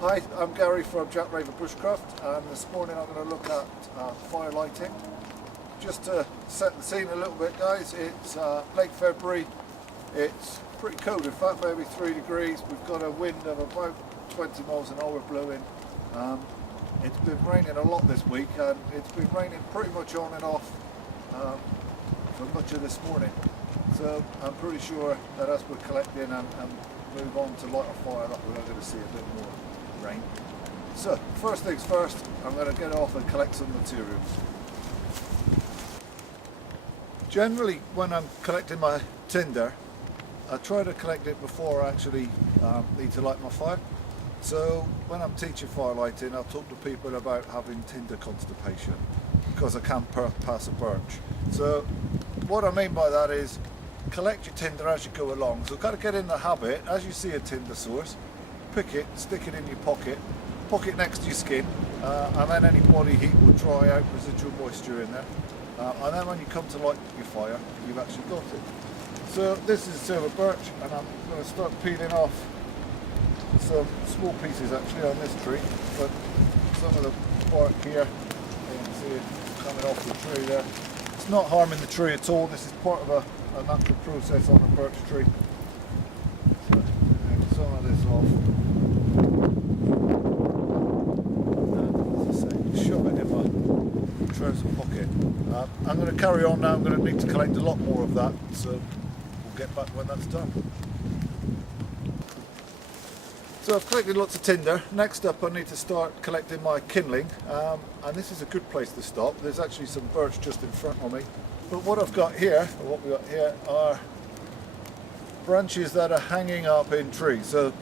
Hi, I'm Gary from Jack Raver Bushcraft, and this morning I'm going to look at fire lighting. Just to set the scene a little bit, guys, it's late February, it's pretty cold, in fact maybe 3 degrees, we've got a wind of about 20 miles an hour blowing. It's been raining a lot this week, and it's been raining pretty much on and off for much of this morning. So I'm pretty sure that as we're collecting and move on to light a fire, that we're going to see a bit more rain. So first things first, I'm going to get off and collect some materials. Generally when I'm collecting my tinder, I try to collect it before I actually need to light my fire. So when I'm teaching fire lighting, I'll talk to people about having tinder constipation because I can't pass a birch. So what I mean by that is collect your tinder as you go along. So you've got to get in the habit, as you see a tinder source, pick it, stick it in your pocket next to your skin, and then any body heat will dry out residual moisture in there. And then when you come to light your fire, you've actually got it. So this is silver birch, and I'm going to start peeling off some small pieces actually on this tree, but some of the bark here, you can see it coming off the tree there. It's not harming the tree at all. This is part of a natural process on a birch tree. So take some of this off. And as I say, shove it in my trouser pocket. I'm going to carry on now. I'm going to need to collect a lot more of that, so we'll get back when that's done. So I've collected lots of tinder. Next up I need to start collecting my kindling, and this is a good place to stop. There's actually some birch just in front of me. But what I've got here, or what we've got here, are branches that are hanging up in trees. So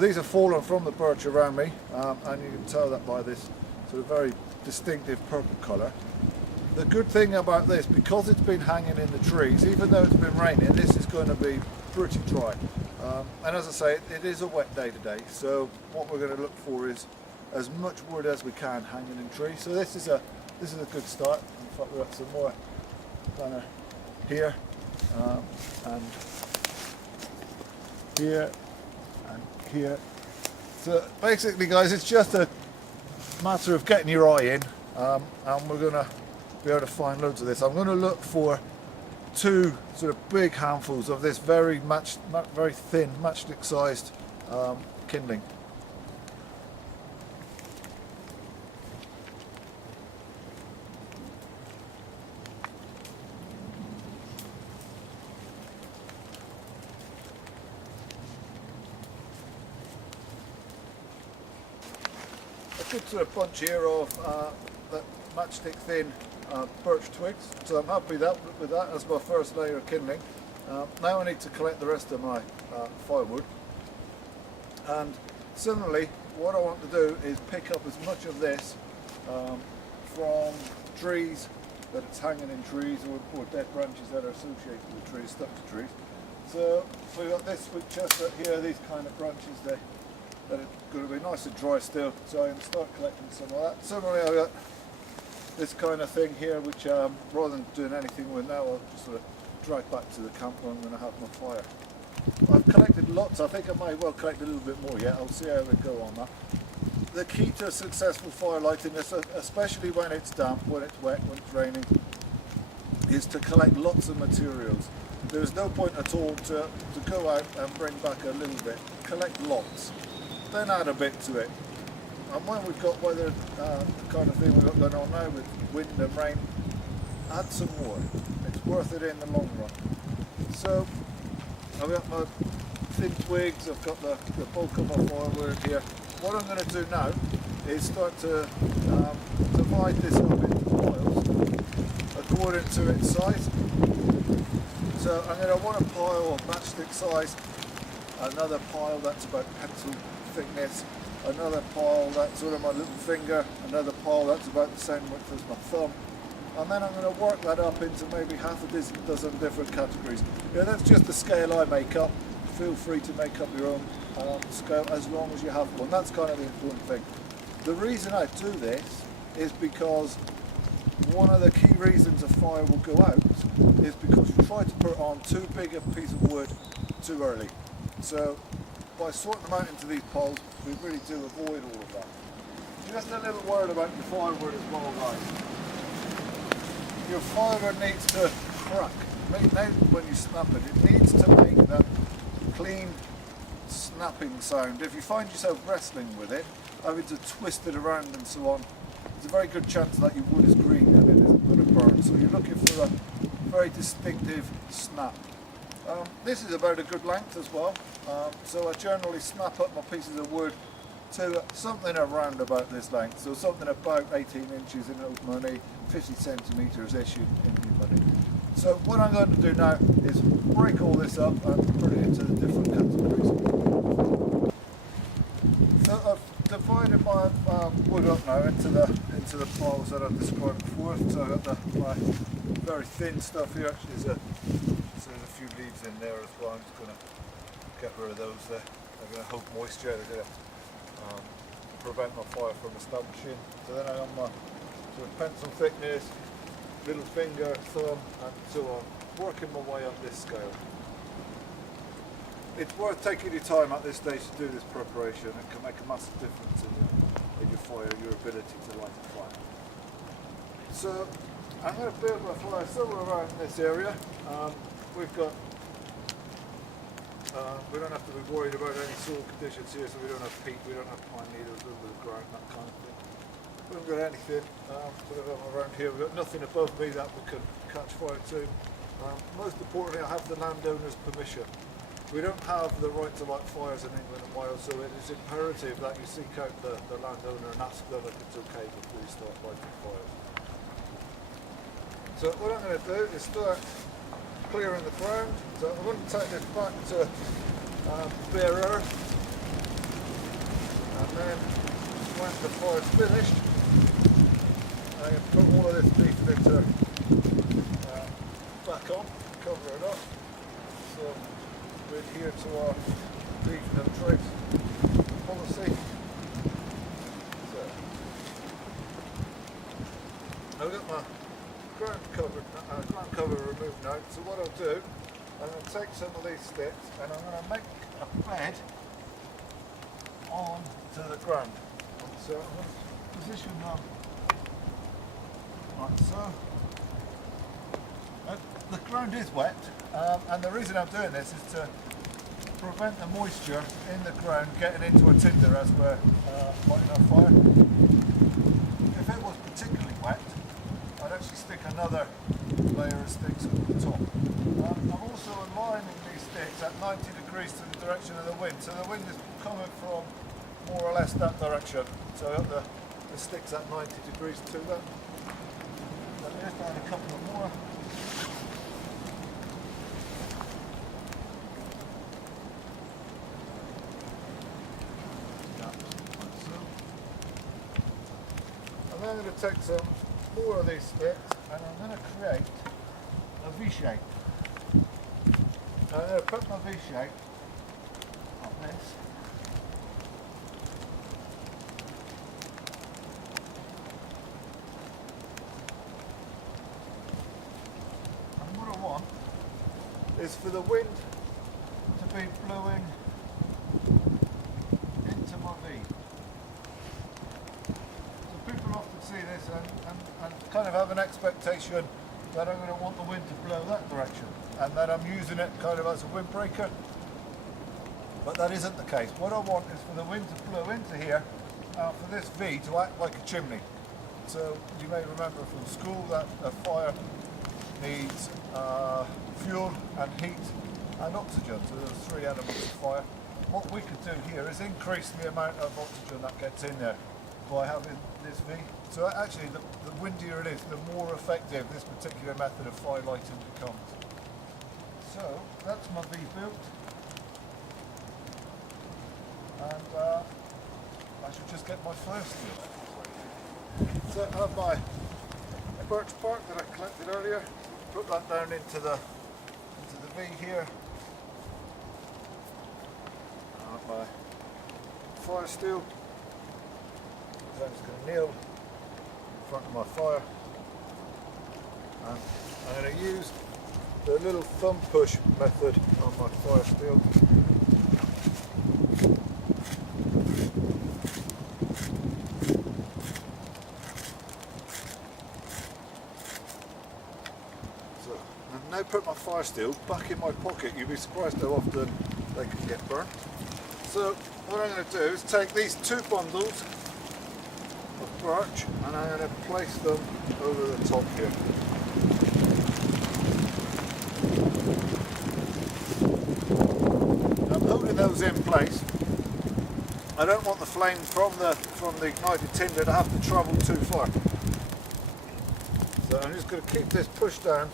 these have fallen from the birch around me, and you can tell that by this sort of very distinctive purple colour. The good thing about this, because it's been hanging in the trees, even though it's been raining, this is going to be pretty dry. And as I say, it is a wet day today, so what we're going to look for is as much wood as we can hanging in trees. So this is a good start. In fact, we've got some more kind of here, and here, and here. So basically, guys, it's just a matter of getting your eye in, and we're going to be able to find loads of this. I'm going to look for 2 sort of big handfuls of this very thin matchstick sized kindling. A good sort of bunch here of that matchstick thin birch twigs, so I'm happy with that as my first layer of kindling. Now I need to collect the rest of my firewood, and similarly what I want to do is pick up as much of this from trees that it's hanging in trees, or dead branches that are associated with trees, stuck to trees. So we've got this sweet chestnut here, these kind of branches that are going to be nice and dry still, so I'm going to start collecting some of that. Similarly I've got this kind of thing here, which rather than doing anything with now, I'll just sort of drag back to the camp where I'm going to have my fire. I've collected lots. I think I might well collect a little bit more yet. I'll see how we go on that. The key to successful fire lighting, especially when it's damp, when it's wet, when it's raining, is to collect lots of materials. There's no point at all to go out and bring back a little bit. Collect lots, then add a bit to it. And when we've got weather, the kind of thing we've got going on now with wind and rain, add some more. It's worth it in the long run. So I've got my thin twigs, I've got the bulk of my firewood here. What I'm going to do now is start to divide this up into piles according to its size. So I'm going to want a pile of matchstick size, another pile that's about pencil thickness, another pile that's sort of my little finger, another pile that's about the same width as my thumb, and then I'm going to work that up into maybe half a dozen different categories. Yeah, that's just the scale I make up. Feel free to make up your own scale as long as you have one. That's kind of the important thing. The reason I do this is because one of the key reasons a fire will go out is because you try to put on too big a piece of wood too early. So by sorting them out into these poles, we really do avoid all of that. Just a little word about your firewood as well, guys. Your firewood needs to crack. Now when you snap it, it needs to make that clean snapping sound. If you find yourself wrestling with it, having to twist it around and so on, there's a very good chance that your wood is green and it isn't going to burn. So you're looking for a very distinctive snap. This is about a good length as well. So I generally snap up my pieces of wood to something around about this length. So something about 18 inches in old money, 50 centimetres ish in new money. So what I'm going to do now is break all this up and put it into the different categories. So I've divided my wood up now into the piles that I've described before. So I've got my very thin stuff here. Actually, there's a few leaves in there as well. I'm just going to get rid of those there. They're going to hold moisture. They're going to prevent my fire from establishing. So then I have my sort of pencil thickness, little finger, thumb, and so on, working my way up this scale. It's worth taking your time at this stage to do this preparation. It can make a massive difference in your fire, your ability to light a fire. So I'm going to build my fire somewhere around this area. We don't have to be worried about any soil conditions here, so we don't have peat, we don't have pine needles over the ground, that kind of thing. We haven't got anything sort of around here. We've got nothing above me that we can catch fire to. Most importantly, I have the landowner's permission. We don't have the right to light fires in England and Wales, so it is imperative that you seek out the landowner and ask them if it's okay before you start lighting fires. So what I'm going to do is start clearing the ground. So I'm going to take this back to bare earth, and then when the fire's finished, I can put all of this beef litter back on, cover it up. So we adhere to our beef no trace policy. So I've got my ground cover removed now. So what I'll do, I'm going to take some of these sticks and I'm going to make a bed onto the ground. So I'm going to position them like so. The ground is wet, and the reason I'm doing this is to prevent the moisture in the ground getting into a tinder as we're lighting our fire. If it was particularly wet, I'd actually stick another layer of sticks over the top. I'm also aligning these sticks at 90 degrees to the direction of the wind, so the wind is coming from more or less that direction. So I've got the sticks at 90 degrees to that. Let me just add a couple of more. I'm going to take some more of these sticks and I'm going to create a V-shape. I'm going to put my V-shape like this. And what I want is for the wind to be blowing into my V. People often see this and kind of have an expectation that I'm going to want the wind to blow that direction and that I'm using it kind of as a windbreaker, but that isn't the case. What I want is for the wind to blow into here, for this V to act like a chimney. So you may remember from school that a fire needs fuel and heat and oxygen, so there's three elements of fire. What we could do here is increase the amount of oxygen that gets in there by having this V. So actually the windier it is, the more effective this particular method of fire lighting becomes. So that's my V built, and I should just get my fire steel. So I have my birch bark that I collected earlier, put that down into the V here. I have my fire steel. So I'm just going to kneel in front of my fire, and I'm going to use the little thumb push method on my fire steel. put my fire steel back in my pocket. You'd be surprised how often they can get burnt. So what I'm going to do is take these two bundles of birch and I'm going to place them over the top here. I'm holding those in place. I don't want the flame from the ignited tinder to have to travel too far. So I'm just going to keep this pushed down,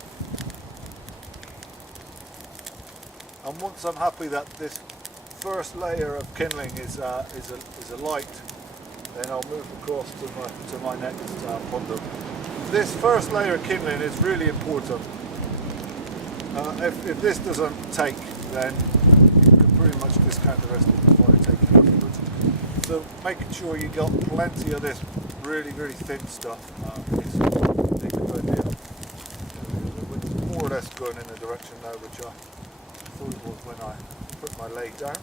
and once I'm happy that this first layer of kindling is a light, then I'll move across to my next bundle. This first layer of kindling is really important. If this doesn't take, then you can pretty much discount the rest of the fire taking afterwards. So making sure you got plenty of this really thin stuff is a good idea. We're more or less going in the direction now which I thought it was when I put my lay down.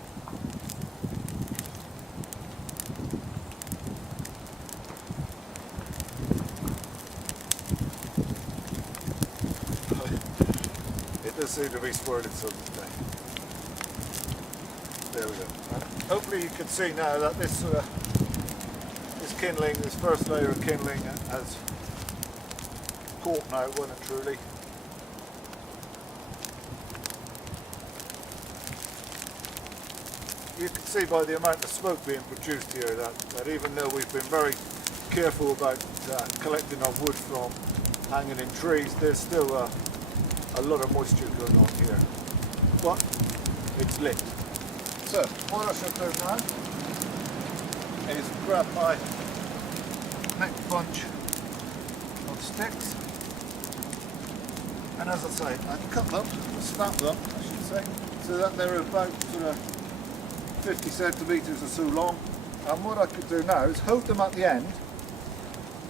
It does seem to be swirling some today. There we go. And hopefully you can see now that this kindling, this first layer of kindling has caught now, well and truly. You can see by the amount of smoke being produced here that even though we've been very careful about collecting our wood from hanging in trees, there's still a lot of moisture going on here. But it's lit. So what I should do now is grab my next bunch of sticks, and as I say, I cut them, snap them I should say, so that they're about sort of 50 centimetres or so long. And what I could do now is hold them at the end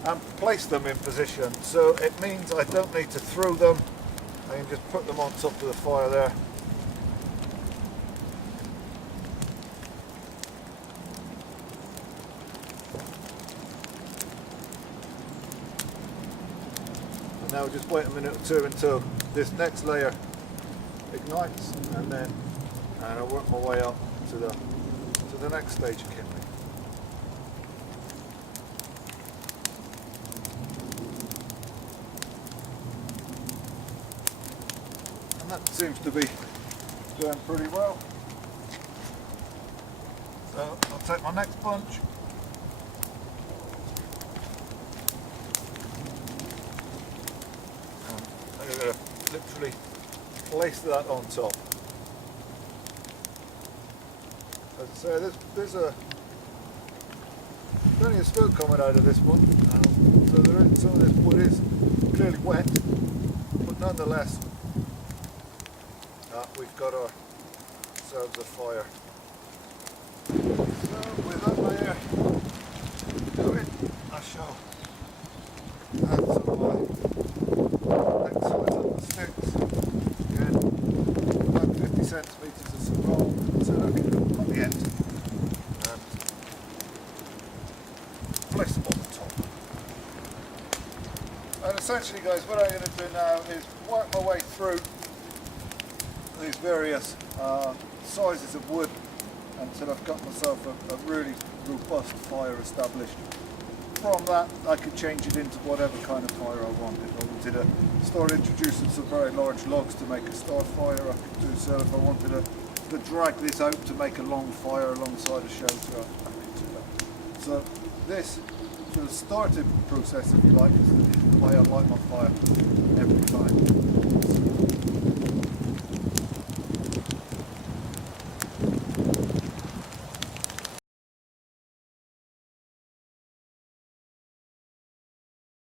and place them in position, so it means I don't need to throw them. I can just put them on top of the fire there. And now just wait a minute or two until this next layer ignites, and then I'll work my way up to the next stage of kindling. And that seems to be going pretty well. So I'll take my next bunch. And I'm going to literally place that on top. As I say, there's plenty of smoke coming out of this one, so some of this wood is clearly wet, but nonetheless we've got ourselves a fire. So with that layer going, I shall add some of my next size of the sticks, again about 50 centimetres of some roll, so that I can on the end and place them on the top. And essentially guys, what I'm going to do now is work my way through these various sizes of wood until I've got myself a really robust fire established. From that I could change it into whatever kind of fire I wanted. If I wanted to start introducing some very large logs to make a start fire, I could do so. If I wanted to drag this out to make a long fire alongside a shelter, I could do that. So this sort of starting process, if you like, is the way I light my fire every time.